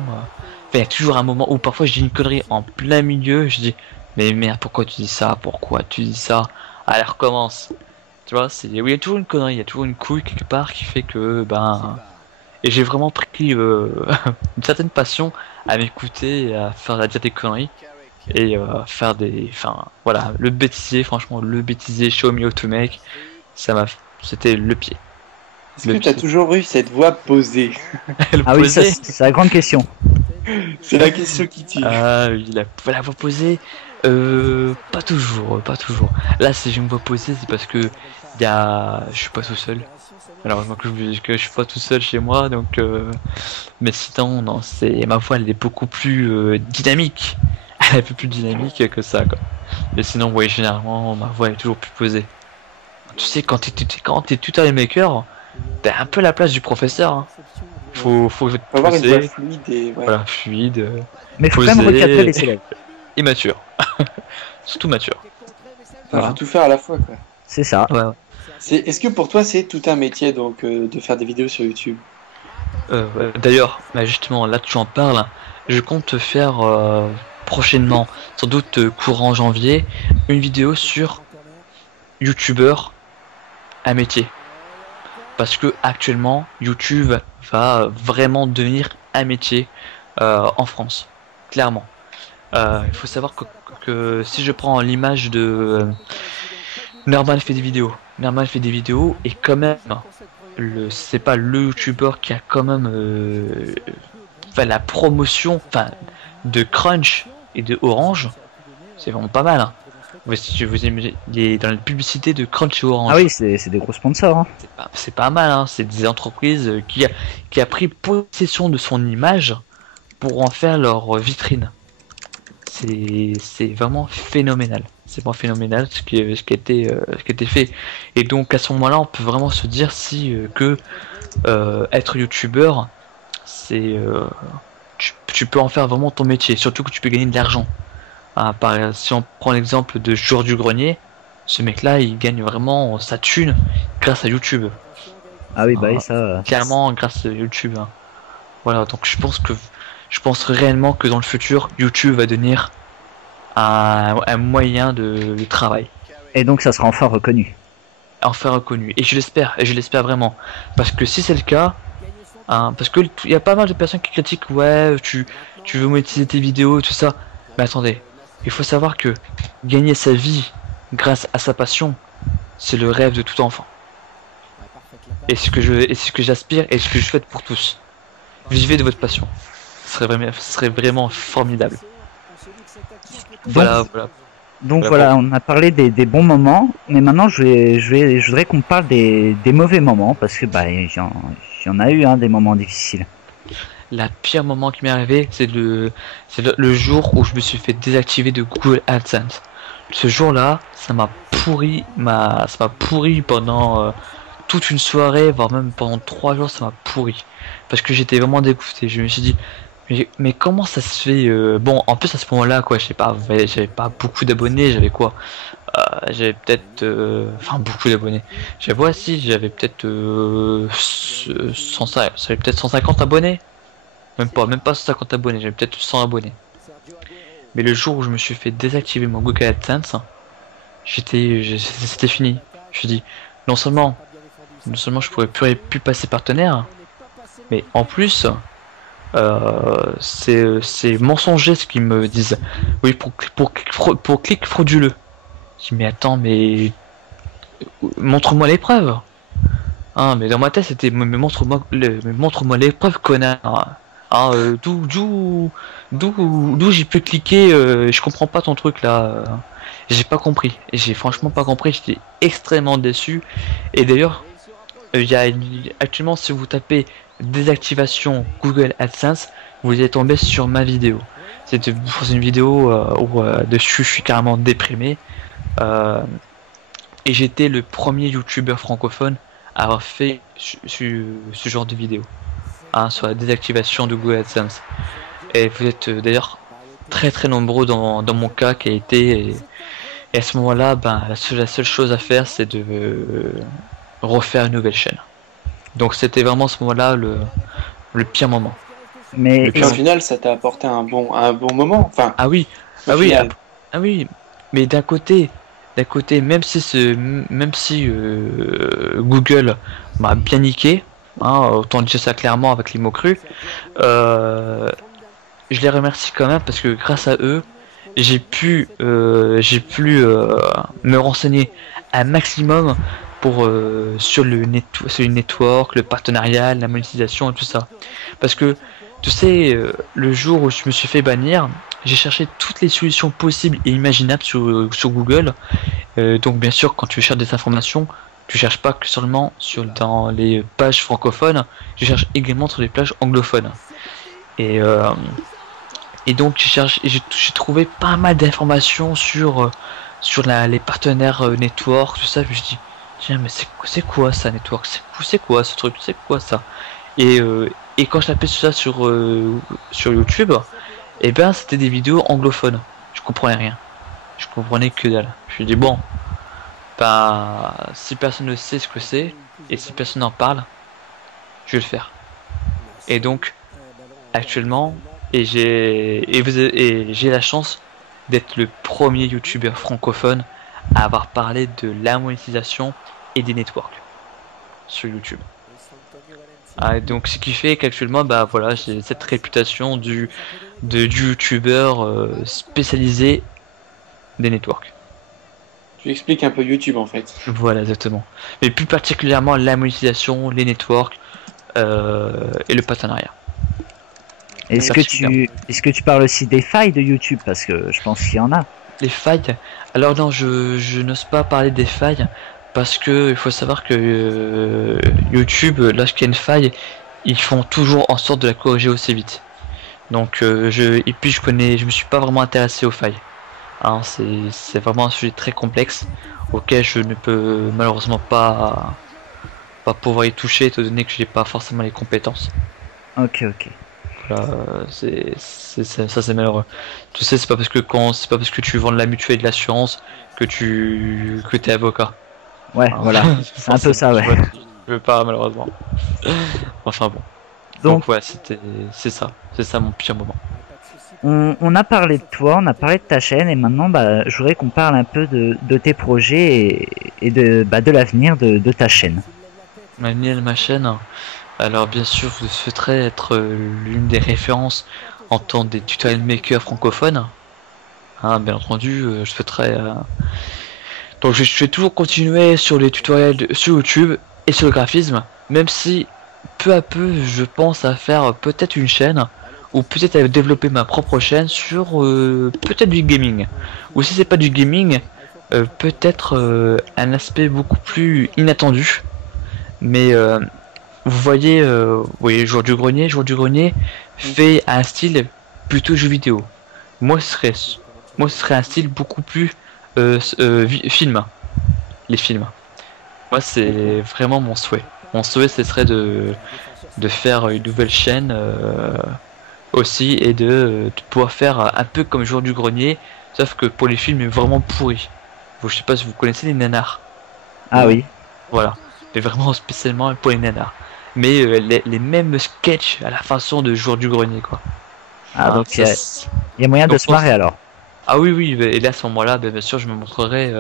Il y a toujours un moment où parfois je dis une connerie en plein milieu, je dis mais merde, pourquoi tu dis ça, allez, recommence. Tu vois, il y a toujours une connerie, il y a toujours une couille quelque part qui fait que et j'ai vraiment pris une certaine passion à m'écouter et à dire des conneries et faire voilà, le bêtisier, franchement, Show Me How to Make, c'était le pied. Est-ce que tu as toujours eu cette voix posée? Oui, c'est la grande question. C'est la question qui tue. Ah oui, la voix posée, pas toujours. Là, si je me vois posée, c'est parce que je suis pas tout seul. Malheureusement que je suis pas tout seul chez moi, donc. Mais sinon, non, ma voix, elle est beaucoup plus dynamique. Elle est un peu plus dynamique que ça, quoi. Mais sinon, ouais, généralement, ma voix est toujours plus posée. Tu sais, quand t'es tutorial maker, t'as un peu la place du professeur. Hein. Faut avoir une voix fluide et voilà, fluide. Mais faut quand même recadrer les élèves. Et mature. Surtout mature. Faut tout faire à la fois, quoi. C'est ça. Ouais. Est-ce que pour toi c'est tout un métier donc de faire des vidéos sur YouTube? D'ailleurs, justement, là tu en parles, je compte faire prochainement, sans doute courant janvier, une vidéo sur YouTubeur un métier. Parce que actuellement, YouTube va vraiment devenir un métier en France, clairement. Il faut savoir que si je prends l'image de Norman fait des vidéos et quand même c'est pas le youtubeur qui a quand même la promotion de Crunch et de Orange, c'est vraiment pas mal. Hein. Si vous aimez, il est dans la publicité de Crunch et Orange. Ah oui, c'est des gros sponsors. Hein. C'est pas mal, hein. C'est des entreprises qui a pris possession de son image pour en faire leur vitrine. C'est vraiment phénoménal. C'est vraiment phénoménal ce qui a été fait. Et donc à ce moment-là, on peut vraiment se dire que être youtubeur, tu peux en faire vraiment ton métier. Surtout que tu peux gagner de l'argent. Si on prend l'exemple de Jour du Grenier, ce mec-là, il gagne vraiment sa thune grâce à YouTube. Ah oui, ça. Clairement grâce à YouTube. Hein. Voilà, donc je pense réellement que dans le futur, YouTube va devenir un moyen de travail. Et donc ça sera enfin reconnu. Et je l'espère vraiment. Parce que si c'est le cas, parce que il y a pas mal de personnes qui critiquent, tu veux monétiser tes vidéos, tout ça. Mais attendez, il faut savoir que gagner sa vie grâce à sa passion, c'est le rêve de tout enfant. Et ce que j'aspire et ce que je souhaite pour tous. Vivez de votre passion. Ce serait vraiment formidable. Donc voilà, on a parlé des bons moments, mais maintenant je voudrais qu'on parle des mauvais moments, parce que il y en a eu des moments difficiles. La pire moment qui m'est arrivé, c'est le jour où je me suis fait désactiver de Google AdSense. Ce jour-là, ça m'a pourri pendant toute une soirée, voire même pendant 3 jours, ça m'a pourri. Parce que j'étais vraiment dégoûté. Je me suis dit, mais comment ça se fait Bon, en plus à ce moment-là, j'avais pas beaucoup d'abonnés, j'avais quoi j'avais peut-être beaucoup d'abonnés. J'avais peut-être 150 abonnés. Même pas 150 abonnés, j'avais peut-être 100 abonnés. Mais le jour où je me suis fait désactiver mon Google AdSense, c'était fini. Je me suis dit, non seulement je pourrais plus passer partenaire, mais en plus, C'est mensonger ce qu'ils me disent. Oui, pour clic frauduleux. Je dis mais attends, mais montre-moi l'épreuve. Hein, mais dans ma tête c'était mais montre-moi l'épreuve, connard. Hein, d'où j'ai pu cliquer, je comprends pas ton truc là. J'ai pas compris. J'ai franchement pas compris, j'étais extrêmement déçu. Et d'ailleurs, actuellement si vous tapez désactivation Google AdSense, vous allez tomber sur ma vidéo. C'est une vidéo où dessus je suis carrément déprimé. Et j'étais le premier youtubeur francophone à avoir fait ce genre de vidéo, hein, sur la désactivation de Google AdSense. Et vous êtes d'ailleurs très très nombreux dans mon cas qui a été. Et à ce moment-là, ben, la seule chose à faire, c'est de refaire une nouvelle chaîne. Donc c'était vraiment à ce moment-là le pire moment. Mais Au final, ça t'a apporté un bon moment. Enfin, Ah oui, au ah oui, final. ah oui. Mais d'un côté, même si Google m'a bien niqué, hein, autant dire ça clairement avec les mots crus, je les remercie quand même parce que grâce à eux, j'ai pu me renseigner un maximum pour sur le network, le partenariat, la monétisation et tout ça. Parce que tu sais, le jour où je me suis fait bannir, j'ai cherché toutes les solutions possibles et imaginables sur Google. Donc bien sûr, quand tu cherches des informations, tu cherches pas que seulement dans les pages francophones, tu cherches également sur les pages anglophones. Et donc j'ai trouvé pas mal d'informations sur les partenaires network, tout ça. Je me suis dit, tiens, mais c'est quoi ça, network? C'est quoi ce truc? C'est quoi ça? Et quand je tapais ça sur YouTube, et ben c'était des vidéos anglophones. Je comprenais rien. Je comprenais que dalle. Je me suis dit bon, ben si personne ne sait ce que c'est et si personne n'en parle, je vais le faire. Et donc actuellement, j'ai la chance d'être le premier youtubeur francophone à avoir parlé de la monétisation et des networks sur YouTube. Ah, donc ce qui fait qu'actuellement, bah voilà, j'ai cette réputation du youtubeur spécialisé des networks. Tu expliques un peu YouTube en fait. Voilà, exactement. Mais plus particulièrement la monétisation, les networks et le partenariat. est-ce que tu parles aussi des failles de YouTube? Parce que je pense qu'il y en a. Les failles. Alors non, je n'ose pas parler des failles parce que il faut savoir que YouTube, lorsqu'il y a une faille, ils font toujours en sorte de la corriger aussi vite. Donc et puis je me suis pas vraiment intéressé aux failles. Hein, c'est vraiment un sujet très complexe auquel je ne peux malheureusement pas pouvoir y toucher étant donné que je n'ai pas forcément les compétences. Ok. Voilà, ça c'est malheureux. Tu sais, c'est pas parce que tu vends de la mutuelle et de l'assurance que t'es avocat. Ouais, voilà. C'est un peu ça, ouais. Je veux pas malheureusement. Enfin bon. Donc ouais, c'est ça mon pire moment. On a parlé de toi, on a parlé de ta chaîne, et maintenant, bah, je voudrais qu'on parle un peu de tes projets et de l'avenir de ta chaîne. Ma chaîne. Alors bien sûr, je souhaiterais être l'une des références en tant que des tutorial makers francophones. Hein, bien entendu, je souhaiterais. Donc je vais toujours continuer sur les tutoriels sur YouTube et sur le graphisme, même si peu à peu je pense à faire peut-être une chaîne ou peut-être à développer ma propre chaîne sur peut-être du gaming. Ou si c'est pas du gaming, peut-être un aspect beaucoup plus inattendu. Mais vous voyez, Jour du Grenier fait un style plutôt jeu vidéo. Moi ce serait un style beaucoup plus film. Les films. Moi c'est vraiment mon souhait. Mon souhait ce serait de faire une nouvelle chaîne aussi et de pouvoir faire un peu comme Jour du Grenier, sauf que pour les films vraiment pourris. Je sais pas si vous connaissez les nanars. Ah oui. Voilà. Mais vraiment spécialement pour les nanars. Mais les mêmes sketchs à la façon de Jour du Grenier quoi. Ah donc il y a moyen de se marrer alors. Ah oui, et là à ce moment-là, bien sûr je me montrerai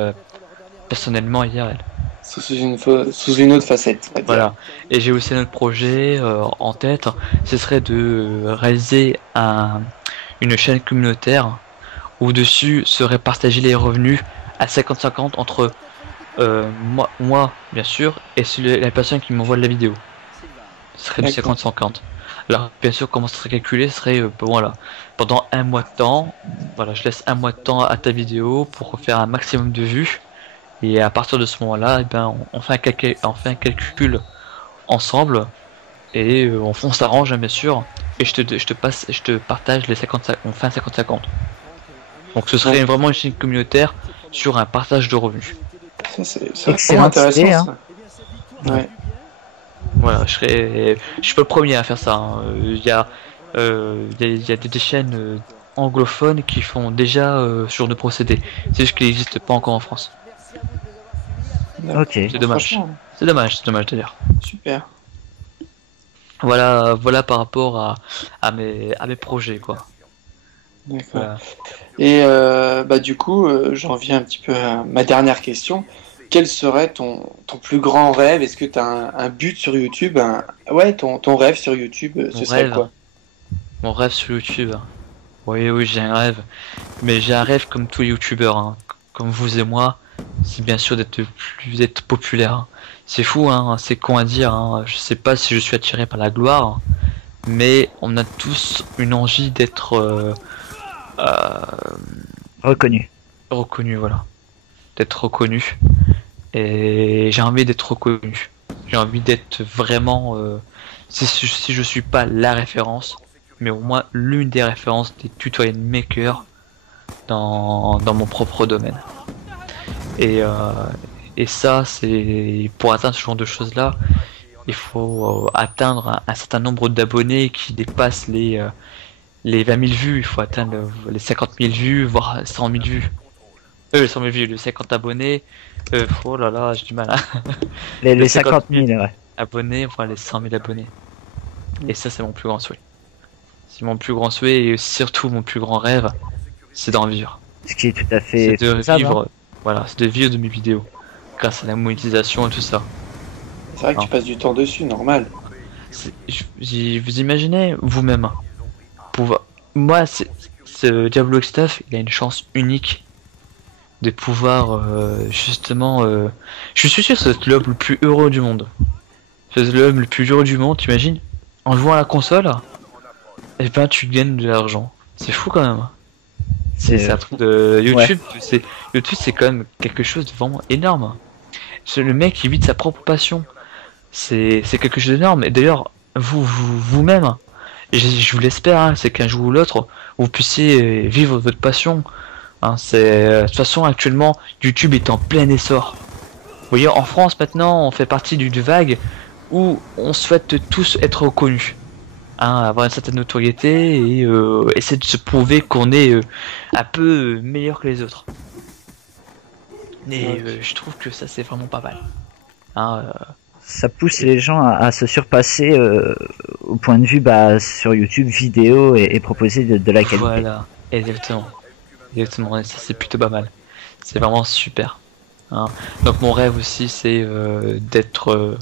personnellement IRL. sous une autre facette. On va dire. Voilà. Et j'ai aussi un autre projet en tête, ce serait de réaliser une chaîne communautaire où dessus seraient partagés les revenus à 50-50 entre moi bien sûr et la personne qui m'envoie la vidéo. Ce serait du 50-50. Alors bien sûr comment ça serait calculé, ce serait voilà, pendant un mois de temps, voilà, je laisse un mois de temps à ta vidéo pour faire un maximum de vues. Et à partir de ce moment-là, eh ben, on fait un calcul ensemble et on s'arrange bien sûr. Et je te partage les 50, on fait un 50-50. Donc ce serait vraiment une chaîne communautaire sur un partage de revenus. Ça, c'est vraiment intéressant. Idée, ça. Ouais. Voilà, je suis pas le premier à faire ça. Hein. Il y a des chaînes anglophones qui font déjà ce genre de procédé. C'est juste qu'il n'existe pas encore en France. Ok. C'est dommage. C'est dommage d'ailleurs. Super. Voilà par rapport à mes projets quoi. D'accord. Voilà. Et du coup, j'en viens un petit peu à ma dernière question. Quel serait ton plus grand rêve? Est-ce que tu as un but sur YouTube? Ouais, ton rêve sur YouTube, ce serait quoi? Mon rêve sur YouTube. Oui, j'ai un rêve. Mais j'ai un rêve comme tous les youtubeurs, hein. Comme vous et moi, c'est bien sûr d'être populaire. Hein. C'est fou, hein, c'est con à dire. Hein. Je sais pas si je suis attiré par la gloire, mais on a tous une envie d'être Reconnu. reconnu, voilà. D'être reconnu. Et j'ai envie d'être reconnu. J'ai envie d'être vraiment, si je suis pas la référence, mais au moins l'une des références des tutorial makers dans mon propre domaine. Et ça, c'est pour atteindre ce genre de choses là, il faut atteindre un certain nombre d'abonnés qui dépassent les 20 000 vues. Il faut atteindre les 50 000 vues, voire 100 000 vues. Les 100 000 vues, les 50 abonnés. Oh là là, j'ai du mal. Hein. Les 50 000, ouais. Abonnés, voire les 100 000 abonnés. Et ça, c'est mon plus grand souhait. C'est mon plus grand souhait et surtout mon plus grand rêve, c'est d'en vivre. Ce qui est tout à fait. C'est de faisable, vivre, hein. voilà, c'est de vivre de mes vidéos, grâce à la monétisation et tout ça. C'est vrai que tu passes du temps dessus, normal. Vous imaginez vous-même, moi, ce Diablo Stuff, il a une chance unique de pouvoir justement. Je suis sûr que c'est l'homme le plus heureux du monde. C'est l'homme le plus heureux du monde, t'imagines? En jouant à la console, et ben tu gagnes de l'argent. C'est fou quand même. C'est un truc de YouTube. Ouais. YouTube, c'est quand même quelque chose de vraiment énorme. C'est le mec qui vit de sa propre passion. C'est quelque chose d'énorme. Et d'ailleurs, vous-même, et je vous l'espère, hein, c'est qu'un jour ou l'autre, vous puissiez vivre votre passion. Hein, de toute façon, actuellement, YouTube est en plein essor. Vous voyez, en France maintenant, on fait partie d'une vague où on souhaite tous être reconnus. Hein, avoir une certaine notoriété et essayer de se prouver qu'on est un peu meilleur que les autres. Et je trouve que ça c'est vraiment pas mal. Hein, ça pousse les gens à se surpasser au point de vue sur YouTube vidéo et proposer de la qualité. Voilà, exactement. Exactement, et ça c'est plutôt pas mal. C'est vraiment super. Hein. Donc mon rêve aussi c'est d'être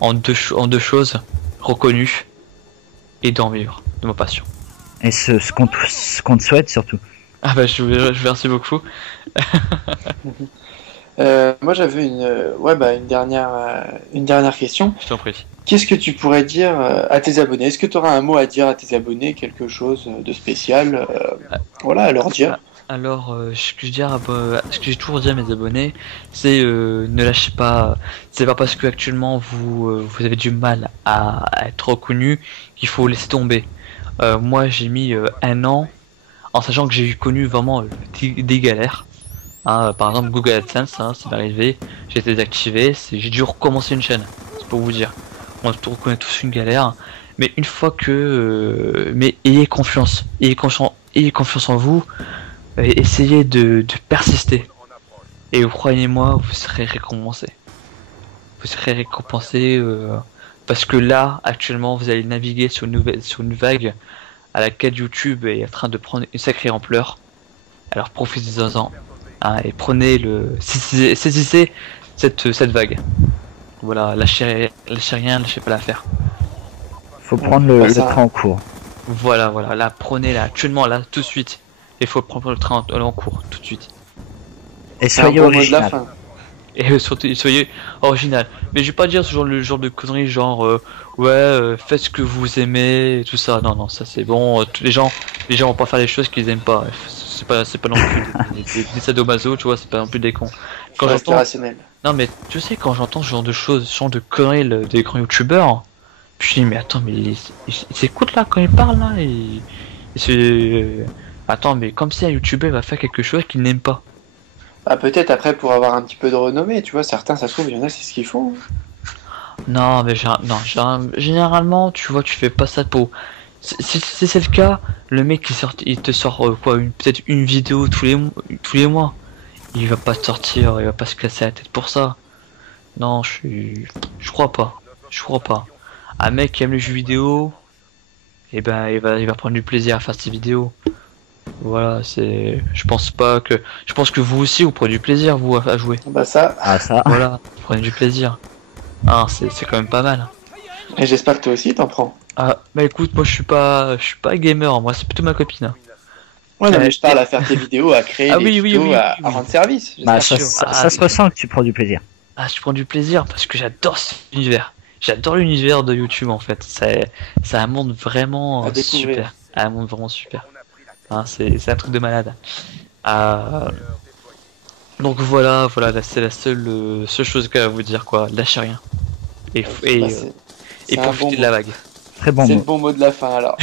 en deux choses, reconnu et d'en vivre de ma passion. Et ce qu'on te souhaite surtout. Ah bah je vous remercie beaucoup. Moi j'avais une dernière question. Je t'en prie. Qu'est-ce que tu pourrais dire à tes abonnés? Est-ce que tu auras un mot à dire à tes abonnés, quelque chose de spécial voilà, à leur dire? Alors, ce que j'ai toujours dit à mes abonnés, c'est ne lâchez pas. C'est pas parce que actuellement vous avez du mal à être reconnu qu'il faut laisser tomber. Moi, j'ai mis un an, en sachant que j'ai connu vraiment des galères. Hein, par exemple, Google AdSense, hein, c'est arrivé, j'ai été désactivé, j'ai dû recommencer une chaîne. C'est pour vous dire. On reconnaît tous une galère, mais une fois que, mais ayez confiance en vous. Essayez de persister et croyez-moi, vous serez récompensé. Vous serez récompensé parce que là, actuellement, vous allez naviguer sur une vague à laquelle YouTube est en train de prendre une sacrée ampleur. Alors profitez-en, hein, et saisissez cette vague. Voilà, lâchez rien, lâchez pas l'affaire. Faut prendre le ça. train en cours. Voilà, là, prenez-la, actuellement, là, tout de suite. Il faut prendre le train en cours, tout de suite. Et C'est un soyez bon mot de la original. fin. Et surtout, soyez original. Mais je vais pas dire le genre de conneries genre faites ce que vous aimez et tout ça. Non, ça c'est bon. Tous les gens vont pas faire les choses qu'ils aiment pas. C'est pas non plus des sadomaso, tu vois, c'est pas non plus des cons. Quand Reste j'entends, rationnel. non mais tu sais, quand j'entends ce genre de choses, ce genre de conneries des grands youtubeurs, puis je dis mais attends, mais ils s'écoutent là quand ils parlent là et c'est attends, mais comme si un youtubeur va faire quelque chose qu'il n'aime pas. Bah, peut-être après pour avoir un petit peu de renommée, tu vois, certains ça se trouve, il y en a c'est ce qu'ils font. Non, mais généralement, tu vois, tu fais pas ça pour. Si c'est le cas, le mec il te sort peut-être une vidéo tous les mois. Il va pas te sortir, il va pas se casser la tête pour ça. Non, je crois pas. Je crois pas. Un mec qui aime les jeux vidéo, et ben il va prendre du plaisir à faire ses vidéos. Voilà, je pense que vous aussi vous prenez du plaisir vous à jouer. Bah ça, Ah ça. Voilà, vous prenez du plaisir. Ah, c'est quand même pas mal. et j'espère que toi aussi t'en prends. Ah, bah écoute, moi je suis pas gamer, moi c'est plutôt ma copine. Ouais, non, mais je parle à faire tes vidéos, à créer Ah des oui, oui, tutos, oui, à oui. rendre service. Bah, j'espère. ça, sûr. ça se ressent que tu prends du plaisir. Ah, je prends du plaisir parce que j'adore cet univers. J'adore l'univers de YouTube en fait. C'est un monde vraiment À découvrir. super. Un monde vraiment super. Hein, c'est un truc de malade. Euh, Donc voilà, là, c'est la seule chose qu'à vous dire quoi. Lâchez rien. Et, Bah, et, c'est- et c'est un profitez bon de la mot. vague. Très bon C'est le mot. bon mot de la fin alors.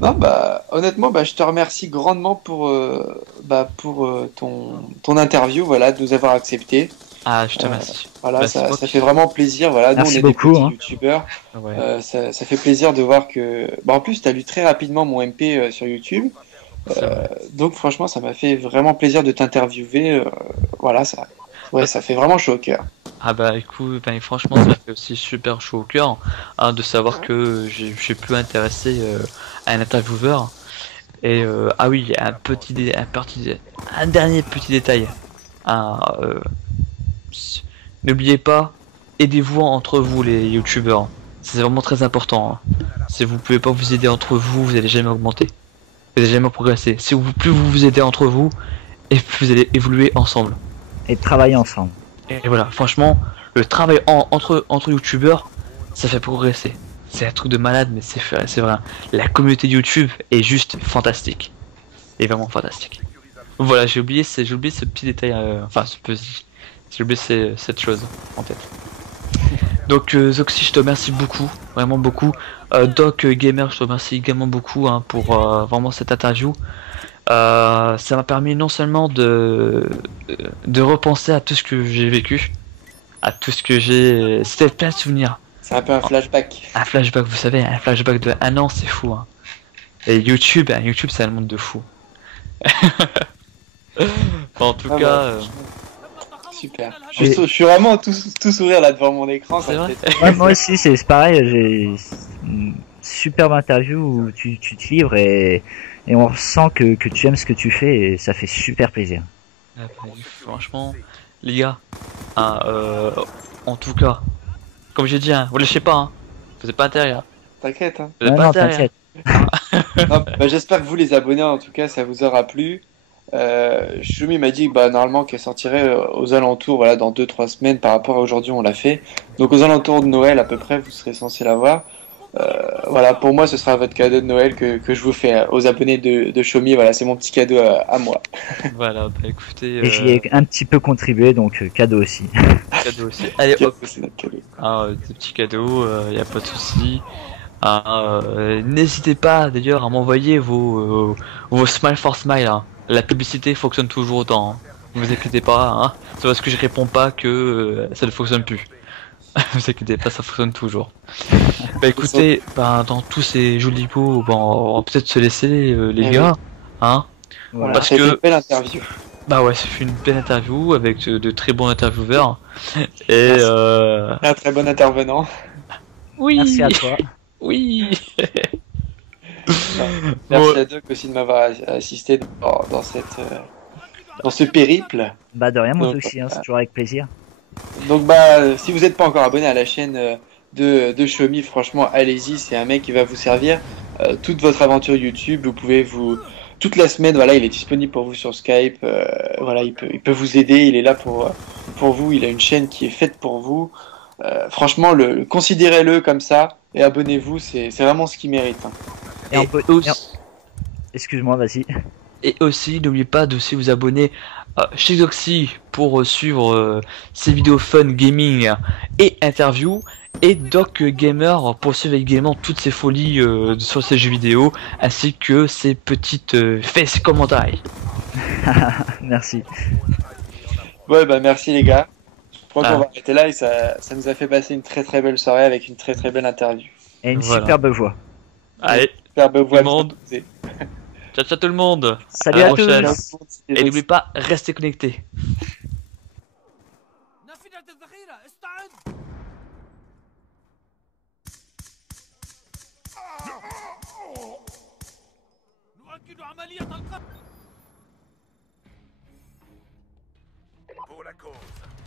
Non, bah honnêtement, bah, je te remercie grandement pour ton interview, voilà, de nous avoir accepté. Ah, je te remercie. Voilà, Bah, c'est ça, moi ça qui- fait vraiment plaisir. Voilà, nous Merci on est beaucoup, des petits hein. youtubeurs. Ouais. Ça fait plaisir de voir que. Bah, en plus, tu as lu très rapidement mon MP sur YouTube. C'est vrai. Donc franchement, ça m'a fait vraiment plaisir de t'interviewer. Voilà, ça fait vraiment chaud au cœur. Ah bah écoute, ben, franchement ça fait aussi super chaud au cœur hein, de savoir que j'ai pu intéresser un intervieweur. Et ah oui, un dernier petit détail. Ah, n'oubliez pas, aidez-vous entre vous les youtubeurs. C'est vraiment très important. Hein. Si vous pouvez pas vous aider entre vous, vous allez jamais augmenter. Vous allez jamais progresser. Si plus vous vous aidez entre vous, et plus vous allez évoluer ensemble. Et de travailler ensemble. Et voilà, franchement, le travail entre youtubeurs, ça fait progresser. C'est un truc de malade, mais c'est vrai. La communauté YouTube est juste fantastique. Et vraiment fantastique. Voilà, j'ai oublié ce petit détail, j'ai oublié cette chose en tête. Donc Zoxy, je te remercie beaucoup, vraiment beaucoup. Doc Gamer, je te remercie également beaucoup hein, pour vraiment cette interview. Ça m'a permis non seulement de repenser à tout ce que j'ai vécu, à tout ce que j'ai. C'était plein de souvenirs. C'est un peu un flashback. Un flashback, vous savez, un flashback de 1 an, c'est fou. Hein. Et YouTube, c'est un monde de fou. En tout Ah cas, bah, super. Je suis vraiment tout sourire là devant mon écran. C'est ça me vrai fait très Ouais, plaisir. moi aussi, c'est pareil. J'ai une superbe interview où tu te livres et on ressent que tu aimes ce que tu fais et ça fait super plaisir. ah bah, franchement, les gars, hein, en tout cas, comme j'ai dit, hein, vous lâchez pas, hein, vous n'avez pas intérêt. Hein. T'inquiète. Hein. Vous avez Non, pas non, intérêt. t'inquiète. Non, bah, j'espère que vous les abonnés en tout cas ça vous aura plu. Shumi m'a dit que bah, normalement qu'elle sortirait aux alentours voilà, dans 2-3 semaines par rapport à aujourd'hui on l'a fait. Donc aux alentours de Noël à peu près vous serez censé l'avoir. Voilà, pour moi ce sera votre cadeau de Noël que je vous fais aux abonnés de Shumi. Voilà, c'est mon petit cadeau à moi. Voilà, bah écoutez, Et j'y ai un petit peu contribué, donc cadeau aussi. cadeau aussi. Allez hop, C'est notre cadeau. hein, des petits cadeaux, y a pas de souci. N'hésitez pas d'ailleurs à m'envoyer vos smile for smile. Hein. La publicité fonctionne toujours autant. Hein. Ne vous inquiétez pas, hein. C'est parce que je réponds pas que ça ne fonctionne plus. Ne vous inquiétez pas, ça fonctionne toujours. Bah écoutez, bah, dans tous ces jolis mots, bon, on va peut-être se laisser les Eh gars. Hein. Voilà. Parce C'était que- une belle interview. Bah ouais, ça fait une belle interview avec de très bons intervieweurs. Et Merci. Un très bon intervenant. oui, Merci à toi. oui. Merci Bon. à Doc aussi de m'avoir assisté dans cette dans ce périple. Bah de rien, moi Donc, aussi, hein, c'est toujours avec plaisir. Donc bah si vous n'êtes pas encore abonné à la chaîne de Xiaomi, franchement allez-y, c'est un mec qui va vous servir toute votre aventure YouTube. Vous pouvez vous toute la semaine, voilà, il est disponible pour vous sur Skype. Voilà, il peut vous aider, il est là pour vous. Il a une chaîne qui est faite pour vous. Franchement, considérez-le comme ça et abonnez-vous, c'est vraiment ce qu'il mérite. Hein. Et on peut... aussi, Excuse-moi, vas-y. et aussi, n'oubliez pas de aussi vous abonner chez Zoxy pour suivre ses vidéos fun, gaming et interviews. Et Doc Gamer pour suivre également toutes ses folies sur ses jeux vidéo, ainsi que ses petites faces commentaires. Merci. Ouais, bah merci les gars. Je crois Ah. qu'on va arrêter là et ça nous a fait passer une très très belle soirée avec une très très belle interview. Et une Voilà. superbe voix. Allez, Superbe voix le monde. bien ciao ciao tout le monde. Salut la à prochaine. tous. Et n'oubliez pas, restez connectés. نافذة الذخيرة استعد نؤكد عملية القتل Pour la cause.